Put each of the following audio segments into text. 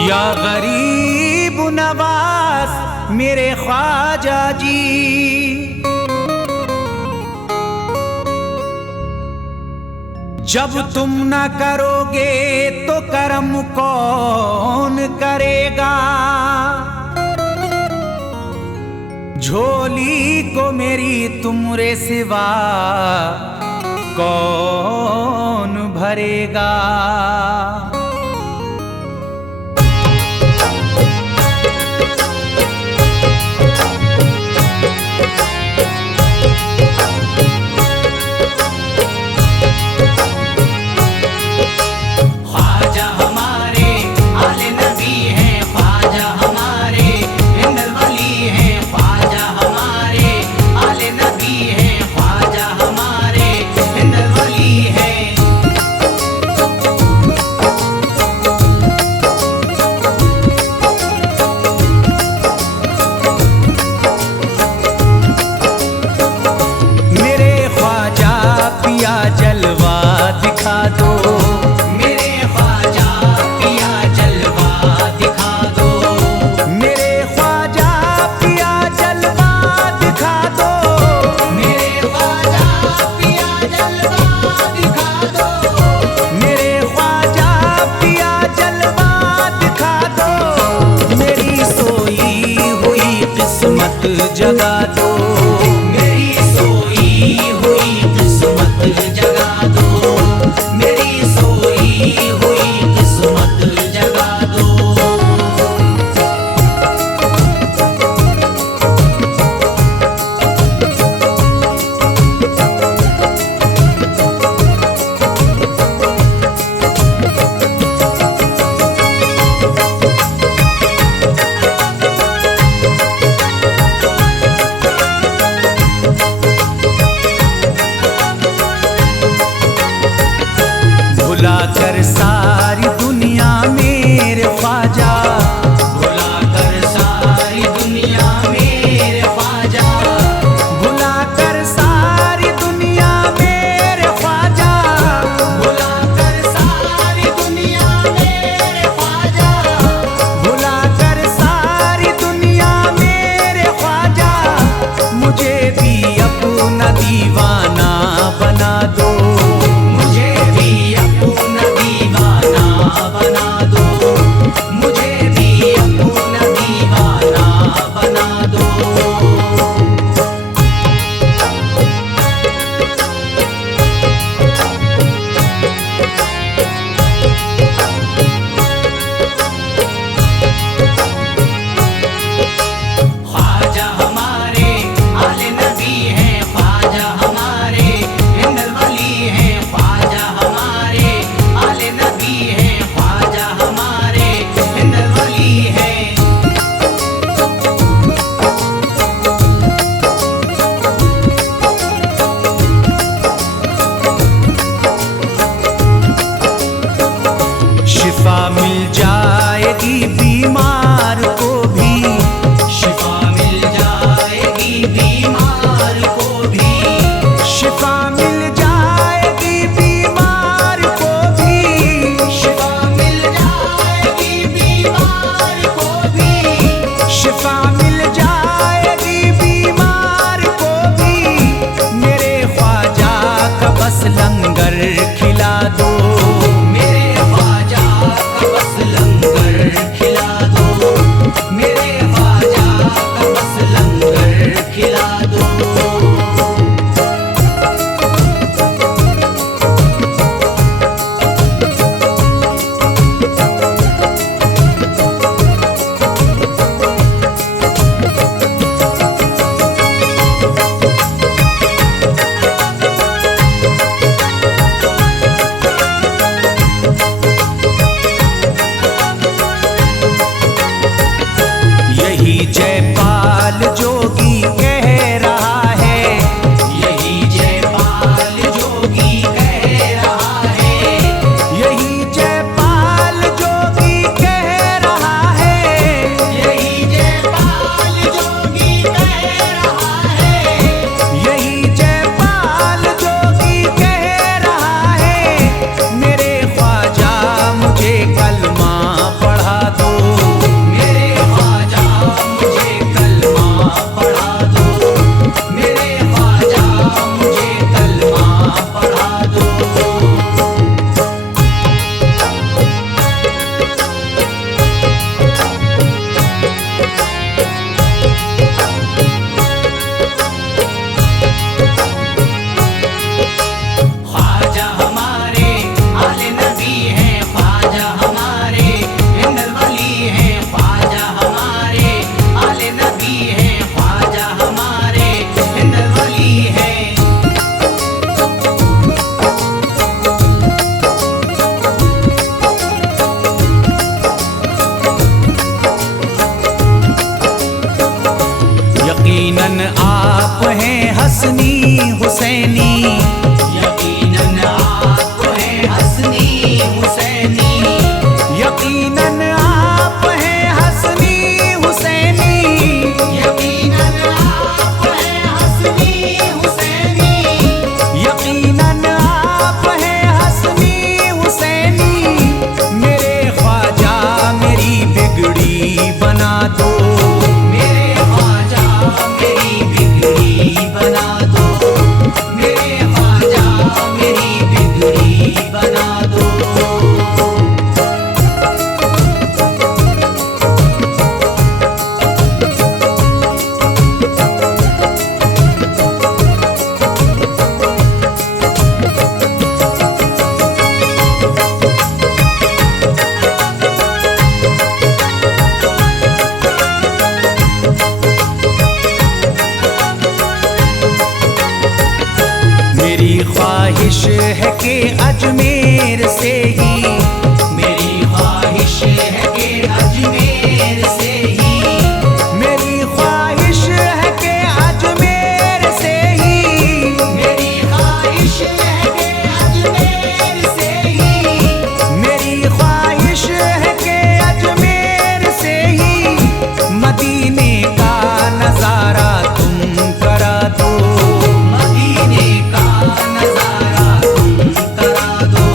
या गरीब नवाज मेरे ख्वाजा जी, जब तुम न करोगे तो करम कौन करेगा। झोली को मेरी तुमरे सिवा कौन भरेगा। जगा दो मेरी सोई हुई किस्मत, जगा दो मेरी सोई हुई किस्मत, जगा दो। भुलाकर सारी दुनिया मेरे ख्वाजा, भुलाकर सारी दुनिया मेरे ख्वाजा, भुलाकर सारी दुनिया मेरे ख्वाजा, भुलाकर सारी दुनिया मेरे ख्वाजा, भुलाकर सारी दुनिया मेरे ख्वाजा, मुझे भी अपना दीवाना बना दो, मुझे भी अपना दीवाना ख्वाहिश है कि अजमेर से ही, मेरी ख्वाहिश है कि अजमेर से ही, मेरी ख्वाहिश है कि अजमेर से ही, मेरी ख्वाहिश है कि अजमेर से ही, मेरी ख्वाहिश है कि अजमेर से ही मदीने का नजारा तुम करा दो, मदीने का नजारा तुम करा दो,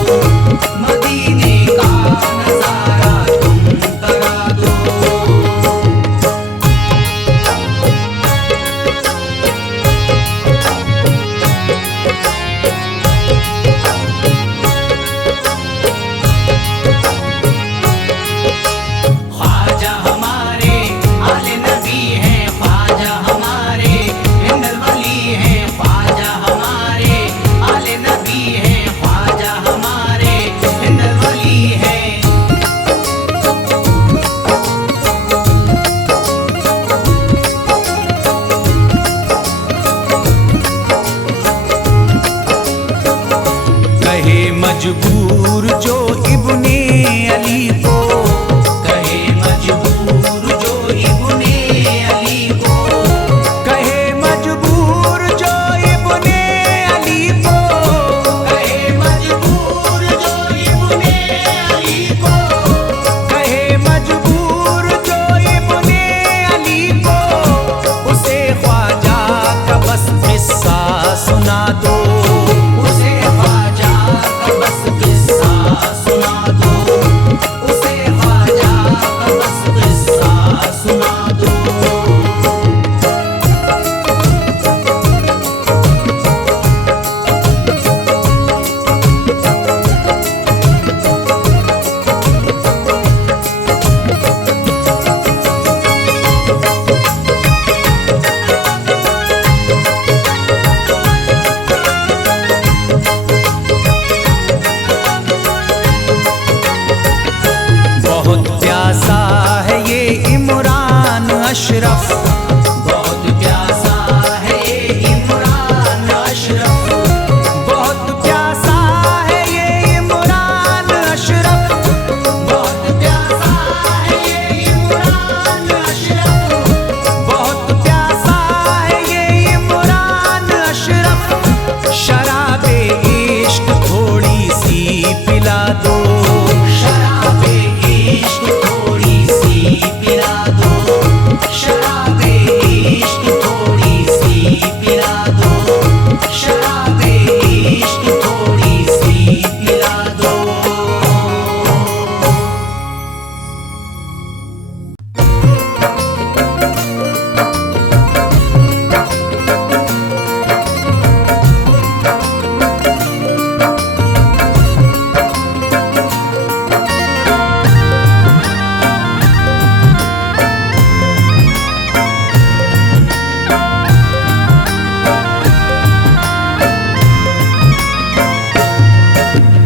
मदीने का नजारा तुम करा दो। ख्वाजा हमारे आले नबी हैं, ख्वाजा हमारे हिंदल वली हैं, ख्वाजा हमारे आले नबी हैं, ख्वाजा हमारे हिंदल वली हैं। कहे मजबूर जो इब्ने अली को, कहे मजबूर जो इब्ने अली को, कहे मजबूर जो इब्ने अली को, कहे मजबूर जो इब्ने अली को, कहे मजबूर जो इब्ने अली को, उसे ख्वाजा का बस किस्सा सुना दो, उसे ख्वाजा का बस किस्सा सुना दो, उसे ख्वाजा का बस किस्सा सुना दो। बहुत प्यासा है ये इमरान अशरफ, बहुत प्यासा है ये इमरान अशरफ, बहुत प्यासा है ये इमरान अशरफ, बहुत प्यासा है ये इमरान अशरफ, बहुत प्यासा है ये इमरान अशरफ। शराबे इश्क थोड़ी सी पिला दो, शराबे इश्क थोड़ी सी पिला दो, शराबे इश्क थोड़ी सी पिला दो, शराबे इश्क थोड़ी सी पिला दो।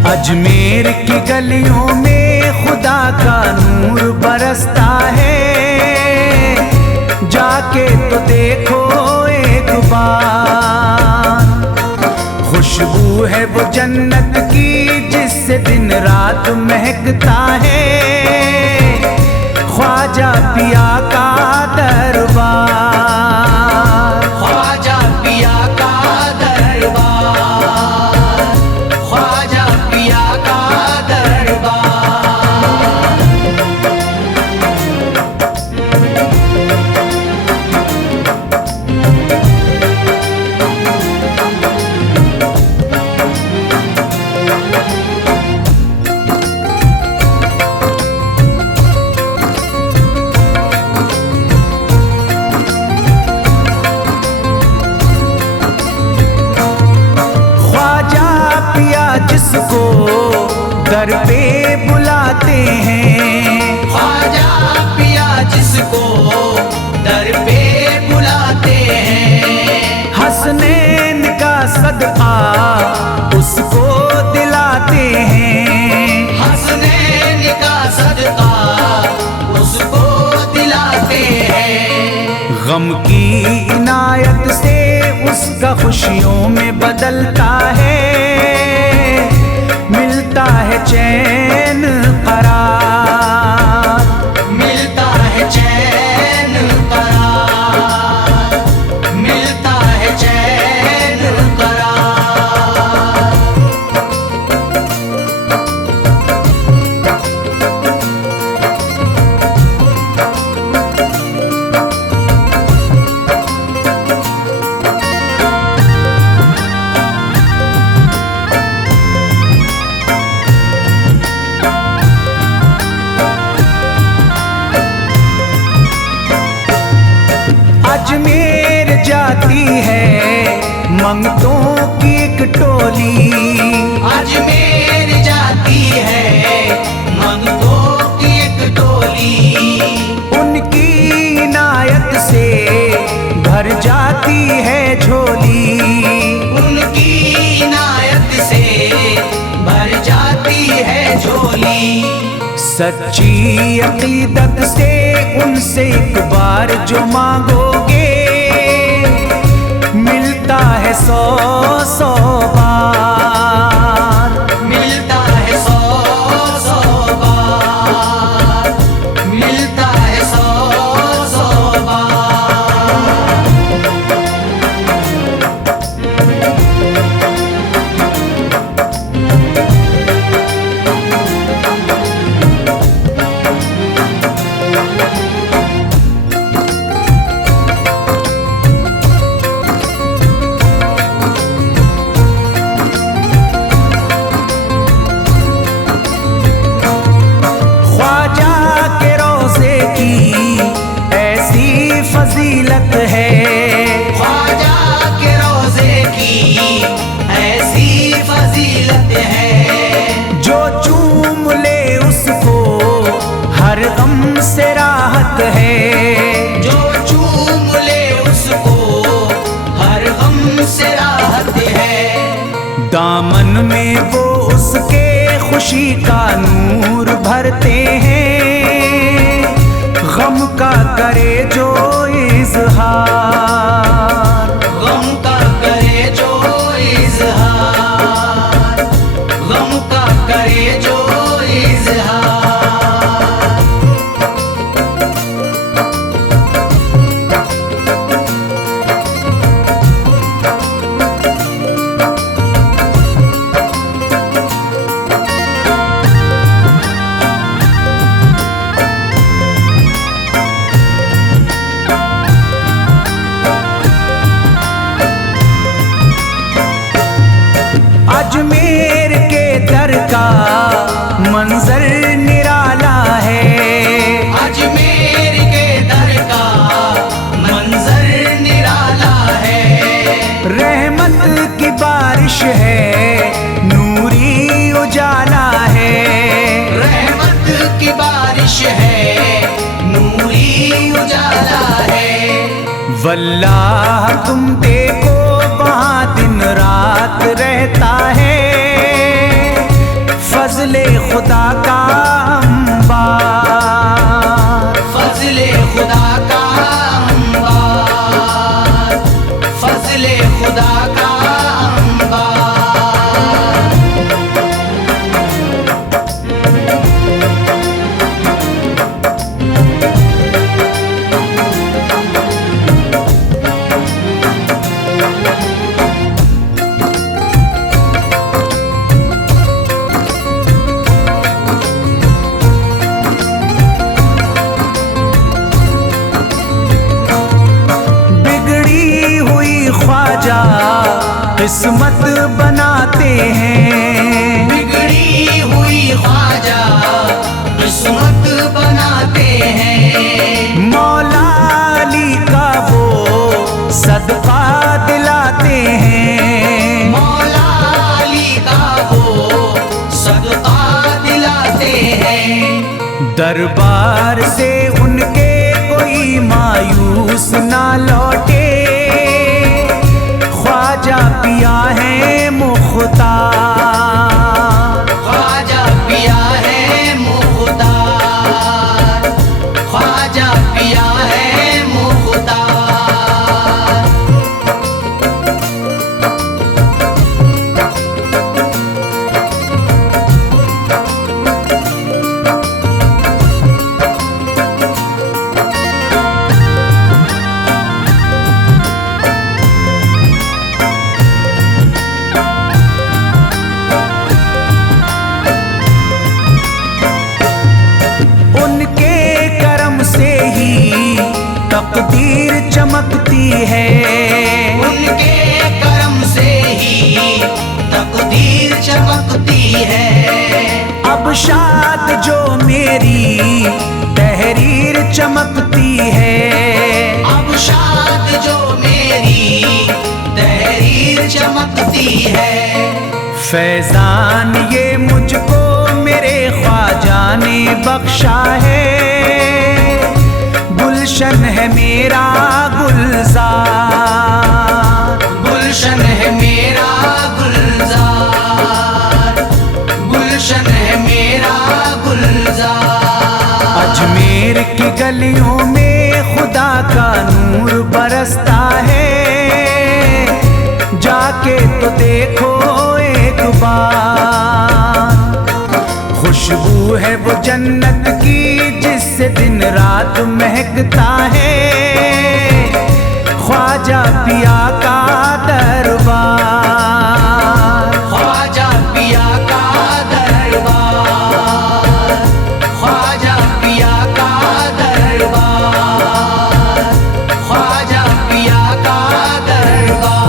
अजमेर की गलियों में खुदा का नूर बरसता है, जाके तो देखो एक बार, खुशबू है वो जन्नत की जिससे दिन रात महकता है, ख्वाजा पिया का दरबार, ख्वाजा पिया का दरबार, ख्वाजा पिया का दरबार। जिसको दर पे बुलाते हैं, ख्वाजा पिया जिसको दर पे बुलाते हैं, हसनैन का सदका उसको दिलाते हैं, हसनैन का सदका उसको दिलाते हैं। गम की इनायत से उसका खुशियों में बदलता है, झोली। सच्ची अकीदत से उनसे एक बार जो मांगोगे, मिलता है 100 बार। मिलता है 100 बार, मिलता है 100 बार। ख्वाजा के रोज़े की ऐसी फजीलत है, ख्वाजा के रोज़े की ऐसी फजीलत है। जो चूम ले उसको हर गम से राहत है। जो चूम ले उसको हर गम से राहत है। दामन में वो उसके खुशी का नूर भरते हैं, गम का करे जो इजहार। गम का करे जो इजहार, गम का करे जो इजहार। अजमेर के दर का मंजर निराला है, अजमेर के दर का मंजर निराला है। रहमत की बारिश है, नूरी उजाला है। रहमत की बारिश है, नूरी उजाला है। वल्लाह तुम देखो वहाँ दिन रात रहता है, फजले खुदा का अंबार। फजले खुदा का अंबार, फजले खुदा का अंबार। ख्वाजा किस्मत बनाते हैं, बिगड़ी हुई ख्वाजा किस्मत बनाते हैं। मौला अली का वो सदका दिलाते हैं, मौला अली का वो सदका दिलाते हैं। दरबार से उनके कोई मायूस ना लौटे, ख्वाजा पिया है मुख्तार। ख्वाजा पिया है मुख्तार, ख्वाजा पिया है मुख्तार। तकदीर चमकती है, उनके करम से ही तकदीर चमकती है। अब शाद जो मेरी तहरीर चमकती है, अब शाद जो मेरी तहरीर चमकती है। फैजान ये मुझको मेरे ख्वाजा ने बख्शा है, गुलशन है मेरा गुलजार, गुलशन है मेरा गुलजार, गुलशन है मेरा की गलियों में खुदा का नूर बरसता है। जाके तो देखो एक बार, खुशबू है वो जन्नत की जिससे दिन रात महकता है। ख्वाजा पिया का दरबार, ख्वाजा पिया का दरबार, ख्वाजा पिया का दरबार, ख्वाजा पिया का दरबार।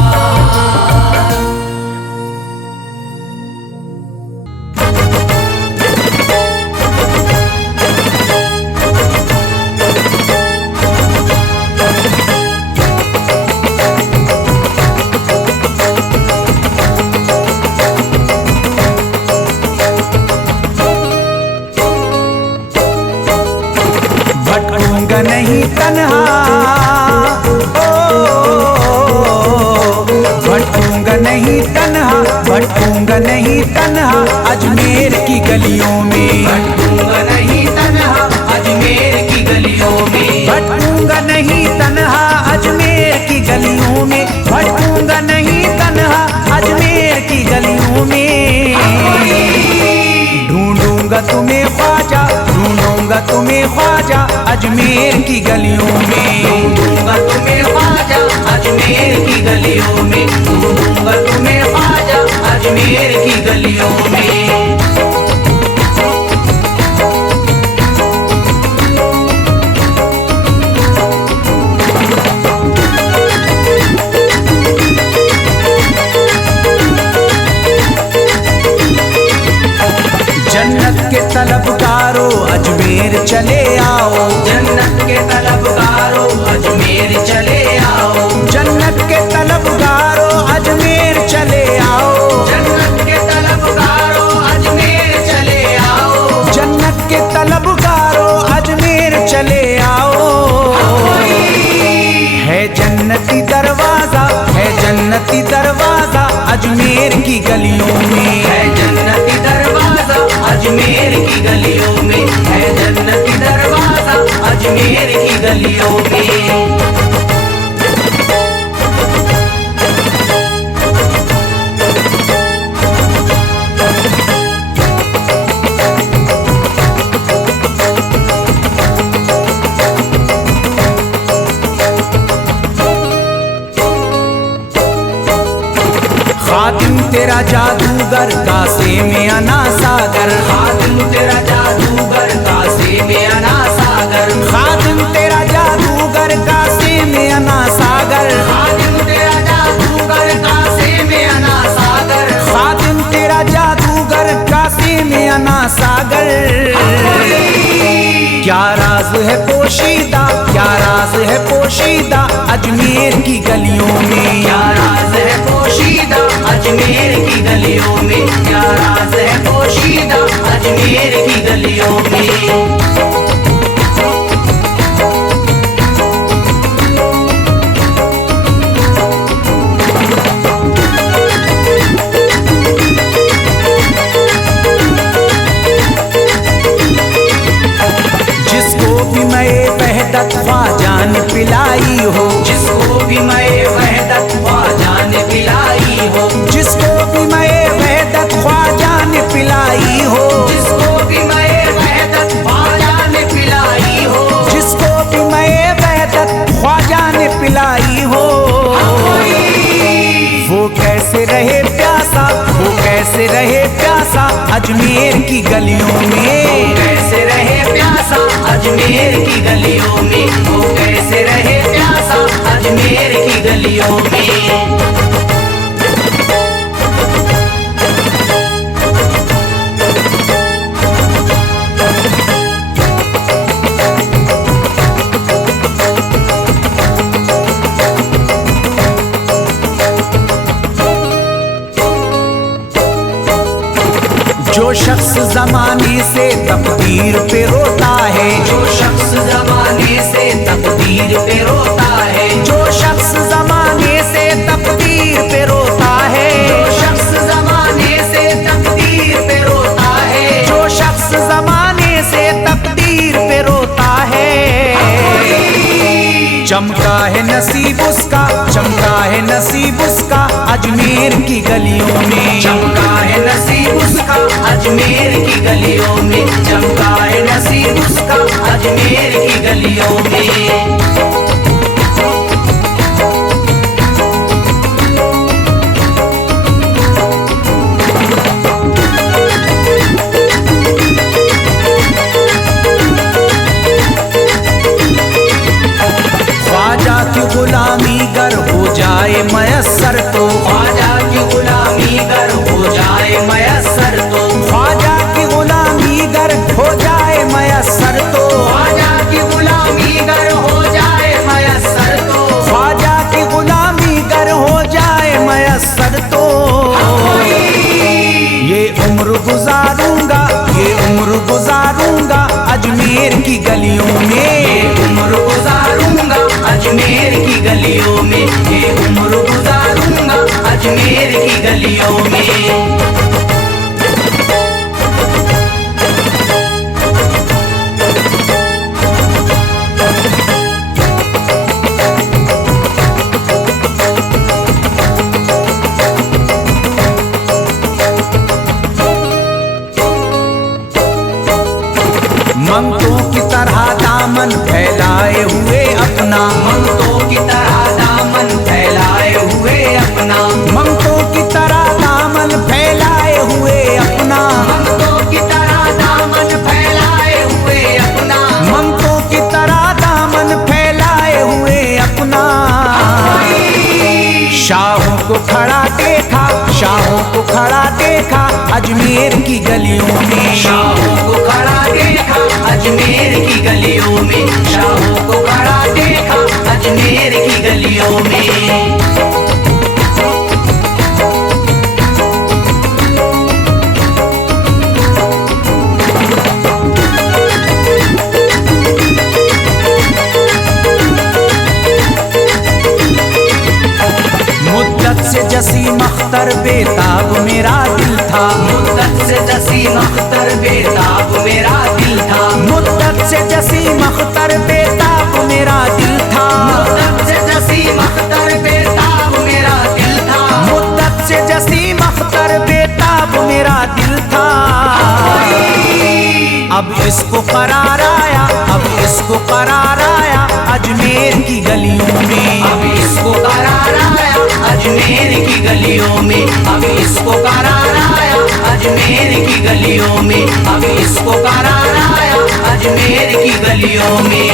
भटकूंगा नहीं तन्हा, भटकूंगा नहीं तन्हा, भटकूंगा नहीं तन्हा अजमेर की गलियों में। भटकूंगा नहीं तन्हा अजमेर की गलियों में, भटकूंगा नहीं तन्हा अजमेर की गलियों में, भटकूंगा नहीं तन्हा अजमेर की गलियों में। ढूंढूंगा तुम्हें ख्वाजा, ढूंढूंगा तुम्हें ख्वाजा अजमेर की गलियों में। ढूंढूंगा तुम्हें ख्वाजा अजमेर की गलियों में, ढूंढूंगा तुम्हें ख्वाजा अजमेर की गलियों में। जन्नत के तलबगारों अजमेर चले आओ, जन्नत के तलबगारों अजमेर चले आओ, जन्नत के तलबगारों अजमेर चले आओ, जन्नत के तलबगारों अजमेर चले आओ, जन्नत के तलबगारों अजमेर चले आओ। है जन्नती दरवाजा, है जन्नती दरवाजा अजमेर की गलियों में। है जन्नती दरवाजा अजमेर की गलियों में, है जन्नती दरवाजा अजमेर की गलियों में। खातिम तेरा जादूगर कासे में अना सागर, खातिम तेरा जादूगर कासे में अना सागर, खातिम तेरा जादूगर कासे में अना सागर, खातिम तेरा जादूगर कासे में अना सागर, खातिम तेरा जादूगर कासे में अना सागर। क्या राज है पोशीदा, क्या राज है पोशीदा अजमेर की गलियों में। क्या राज है पोशीदा अजमेर की गलियों में, क्या राज है पोशीदा अजमेर की गलियों में। जिसको भी मैं वहदत ख्वाजा ने पिलाई हो, जिसको भी मैं वहदत ख्वाजा ने पिलाई हो, जिसको भी मैं वहदत ख्वाजा ने पिलाई हो, जिसको भी मैं वहदत ख्वाजा ने पिलाई हो, जिसको भी मैं वहदत ख्वाजा ने पिलाई हो। वो कैसे रहे प्यासा, वो कैसे रहे प्यासा अजमेर की गलियों में। कैसे रहे प्यासा अजमेर की गलियों में, वो कैसे रहे प्यासा अजमेर की गलियों में। जो शख्स जमाने से तकदीर पे रोता है, जो शख्स जमाने से तकदीर पे रोता है, जो शख्स जमाने से तकदीर पे रोता है, जो शख्स जमाने से तकदीर पे रोता है, जो शख्स जमाने से तकदीर पे रोता है। चमका है नसीब उसका, चमका है नसीब उसका अजमेर की गलियों में। चमका है नसीब उसका अजमेर की गलियों में, चमका है नसीब उसका अजमेर की गलियों में। ख्वाजा की गुलामी गर हो जाए मयस्सर तो, ख्वाजा की गुलामी गर हो जाए मयस्सर तो, ख्वाजा की गुलामी गर हो जाए मयस्सर तो, ख्वाजा की गुलामी गर हो जाए मयस्सर तो, ख्वाजा की गुलामी गर हो जाए मयस्सर तो, ये उम्र गुजारूंगा, ये उम्र गुजारूंगा अजमेर की गलियों में। उम्र गुजारूंगा अजमेर की गलियों में, ये उम्र गुजारूंगा अजमेर की गलियों में। ममतों की तरह दामन फैलाए हुए अपना, ममतों की तरह दामन फैलाए हुए अपना, ममतों की तरह दामन फैलाए हुए अपना, ममतों की तरह दामन फैलाए हुए अपना, ममतों की तरह दामन फैलाए हुए अपना। शाहों को खड़ा देखा, शाहों को खड़ा देखा अजमेर की गलियों में। शाहों को खड़ा देखा अजमेर की गलियों में, शाहों को खड़ा देखा अजमेर की गलियों में। मुद्दत से जसीम अख्तर बेताब मेरा दिल था, मुद्दत से जसीम अख्तर बेताब मेरा दिल था, मुद्दत से जसीम अख्तर बेताब मेरा दिल था, मुद्दत से जसीम अख्तर बेताब मेरा दिल था, मुद्दत से जसीम अख्तर बेताब मेरा दिल था। अब इसको करार आया, अब इसको करार आया अजमेर की गलियों में। अब इसको करार आया अजमेर की गलियों में, अब इसको करार आया अजमेर की गलियों में, अब इसको करार आया अजमेर की गलियों में।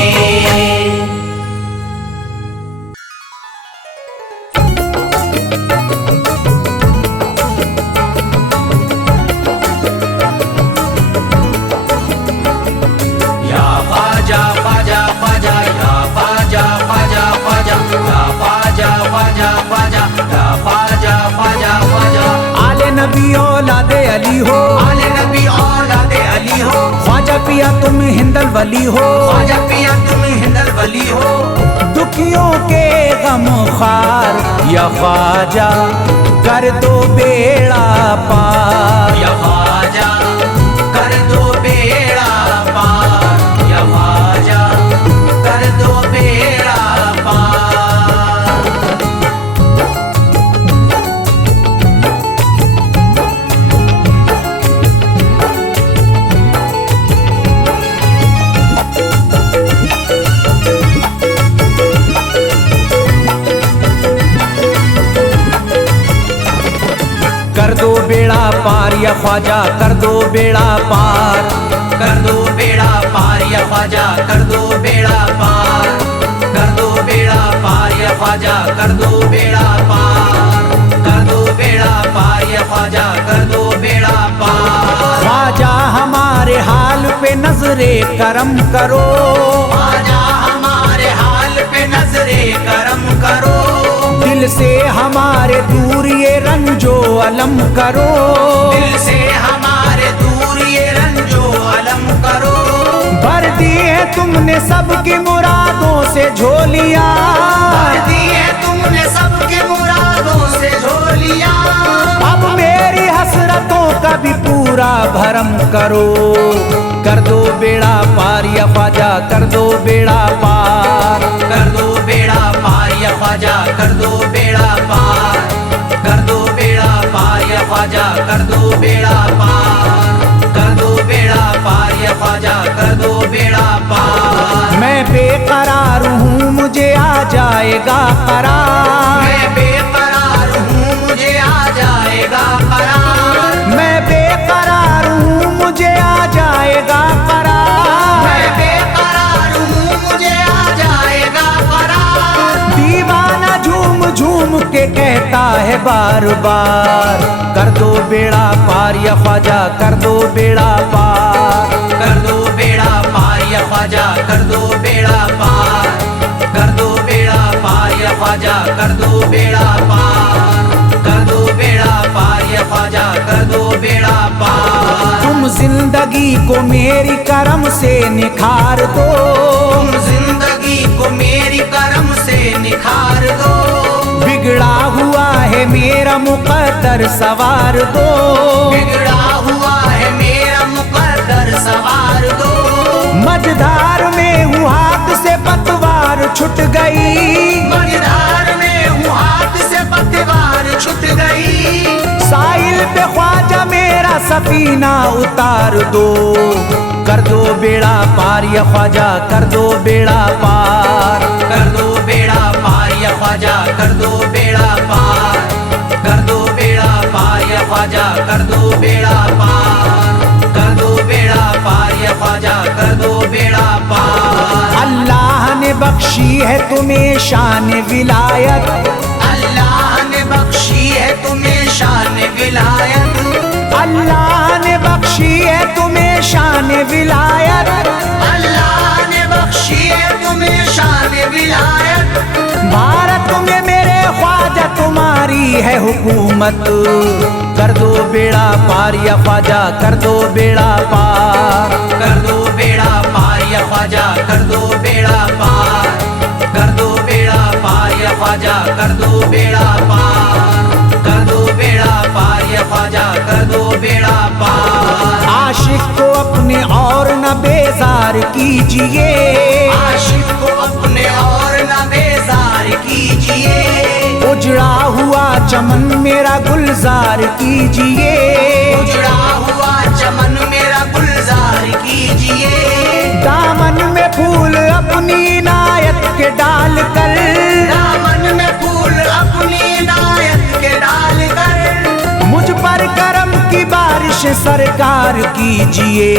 या ख्वाजा ख्वाजा ख्वाजा, या ख्वाजा ख्वाजा ख्वाजा, या ख्वाजा ख्वाजा ख्वाजा, या ख्वाजा ख्वाजा ख्वाजा। आले नबी औलादे अली हो, आले नबी औलादे अली हो, ख्वाजा पिया तुम हिंदल वली हो, ख्वाजा पिया तुम हिंदल वली हो। दुखियों के गम खार या ख्वाजा कर दो बेड़ा पार। या ख्वाजा कर दो बेड़ा पार, या ख्वाजा कर दो बेड़ा पार। कर दो बेड़ा पार या ख्वाजा कर दो बेड़ा पार, कर दो बेड़ा पार या ख्वाजा कर दो बेड़ा पार, कर दो बेड़ा पार या ख्वाजा कर दो बेड़ा पार, कर दो बेड़ा पार या ख्वाजा कर दो बेड़ा पार। ख्वाजा हमारे हाल पे नजरे करम करो, ख्वाजा हमारे हाल पे नजरे करम करो, दिल से हमारे दूर ये रंजो अलम करो, दिल से हमारे दूर ये रंजो अलम करो। भर दी है तुमने सबकी मुरादों से झोलियां, भर दी है तुमने सबकी मुरादों से झोलियां। अब मेरी हसरतों का भी पूरा भरम करो, कर दो बेड़ा पार या ख्वाजा कर दो बेड़ा पार, कर दो बेड़ा ख्वाजा कर दो बेड़ा पार, कर दो बेड़ा पार या ख्वाजा कर दो बेड़ा पार, कर दो बेड़ा पार या ख्वाजा कर दो बेड़ा पार। मैं बेकरार हूँ मुझे आ जाएगा करार, मैं बेकरार हूँ मुझे आ जाएगा करार, मैं बेकरार हूँ मुझे आ जाएगा करार, मैं बेकरार हूँ मुझे आ जाएगा करार। दीवाना झूम झूम के कहता है बार बार, कर दो बेड़ा पार या ख्वाजा कर दो बेड़ा पार, कर दो बेड़ा पार या ख्वाजा कर दो बेड़ा पार, कर दो बेड़ा पार या ख्वाजा कर दो बेड़ा पार, कर दो बेड़ा पार या ख्वाजा कर दो बेड़ा पार। तुम जिंदगी को मेरी करम से निखार दो, तुम जिंदगी को मेरी करम से निखार दो, बिगड़ा हुआ है मेरा मुकद्दर सवार दो, बिगड़ा हुआ है मेरा मुकद्दर सवार दो। मझधार में हूँ हाथ से पतवार छूट गई, मझधार में हूँ हाथ से पतवार छूट गई, साहिल पे ख्वाजा मेरा सफीना उतार दो, कर दो बेड़ा पार या ख्वाजा कर दो बेड़ा पार, कर दो बेड़ा पार या ख्वाजा कर दो बेड़ा पार, कर दो बेड़ा पार या ख्वाजा कर दो बेड़ा पार, कर दो बेड़ा पार या ख्वाजा कर दो बेड़ा पार। अल्लाह ने बख्शी है तुम्हें शान विलायत, अल्लाह ने बख्शी है तुम्हें शान विलायत, अल्लाह ने बख्शी है तुम्हें शान विलायत, अल्लाह ने बख्शी है तुम्हें शान विलायत। भारत में मेरे ख्वाजा तुम्हारी है हुकूमत, कर दो बेड़ा पार या ख्वाजा कर दो बेड़ा पार, कर दो बेड़ा पार या ख्वाजा कर दो बेड़ा पार, कर दो बेड़ा पार या ख्वाजा कर दो बेड़ा पार, कर दो बेड़ा पार या ख्वाजा कर दो बेड़ा पार। आशिक को अपने और न बेजार कीजिए, आशिक को अपने और न बेजार कीजिए, उजड़ा हुआ चमन मेरा गुलजार कीजिए, उजड़ा हुआ चमन मेरा गुलजार कीजिए, दामन में फूल अपनी इनायत के डाल कर, दामन में फूल अपनी इनायत के डाल कर, मुझ पर करम की बारिश सरकार कीजिए,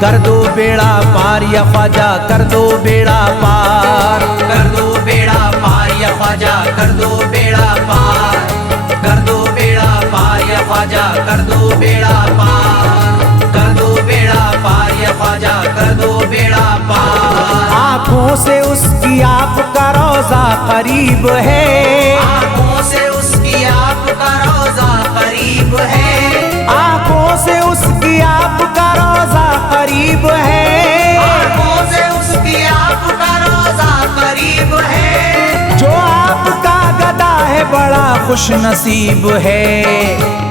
कर दो बेड़ा पार या ख्वाजा कर दो बेड़ा पार, कर दो बेड़ा पार या ख्वाजा कर दो बेड़ा पार, कर दो बेड़ा पार या ख्वाजा कर दो बेड़ा पार, कर दो बेड़ा पार या ख्वाजा कर दो बेड़ा पार। आँखों से उसकी आपका रोजा करीब है, आँखों से उसकी आपका रोजा करीब है, आँखों से उसकी आपका रोजा करीब है, आँखों से उसकी आपका रोजा करीब है, जो आपका गदा है बड़ा खुश नसीब है,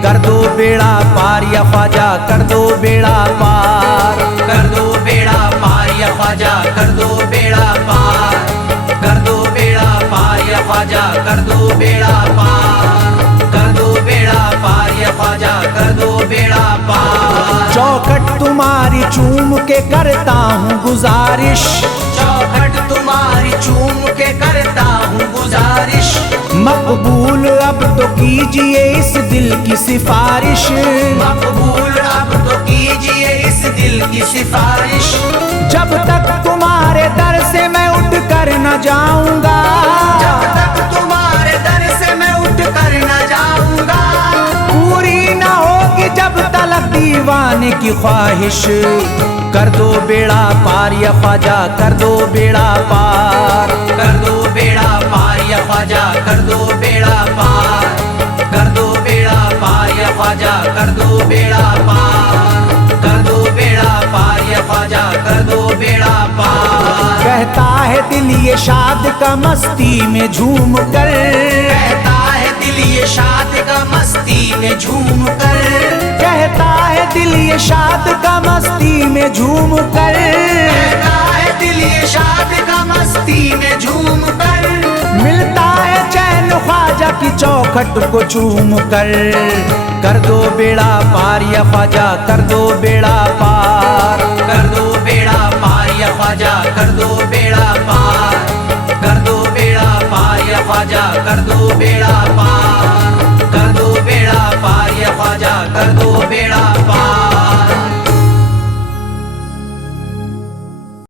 कर दो बेड़ा पार या ख्वाजा कर दो बेड़ा पार, कर दो बेड़ा पार या ख्वाजा कर दो बेड़ा पार, कर दो बेड़ा पार या ख्वाजा कर दो बेड़ा पार, कर दो बेड़ा पार या ख्वाजा कर दो बेड़ा पार। चौखट तुम्हारी चूम के करता हूँ गुजारिश, चौखट तुम्हारी चूम के करता हूँ गुजारिश, मकबूल अब तो कीजिए इस दिल की सिफारिश, मकबूल अब तो कीजिए इस दिल की सिफारिश, जब तक तुम्हारे दर से मैं उठ कर न जाऊंगा, जब तक तुम्हारे दर से मैं उठ कर न जाऊंगा, पूरी न होगी जब तलक दीवाने की ख्वाहिश, कर दो बेड़ा पार या ख्वाजा कर दो बेड़ा पार, कर दो बेड़ा पार या ख्वाजा कर दो बेड़ा पार, कर दो बेड़ा पार या ख्वाजा कर दो बेड़ा पार, कर दो बेड़ा पार या ख्वाजा कर दो बेड़ा पार। कहता है दिल ये शाद का मस्ती में झूम कर, कहता है दिल ये शाद का मस्ती में झूम कर, कहता है दिल ये शाद का मस्ती में झूम कर, कहता है दिल ये शाद का मस्ती में झूम कर, मिलता चौखट को चूम कर दो बेड़ा पार या ख्वाजा, कर दो बेड़ा पार, कर दो बेड़ा पार या ख्वाजा, कर दो बेड़ा पार, कर दो बेड़ा पार या ख्वाजा, कर दो बेड़ा पार, कर दो बेड़ा पार या ख्वाजा, कर दो बेड़ा पार।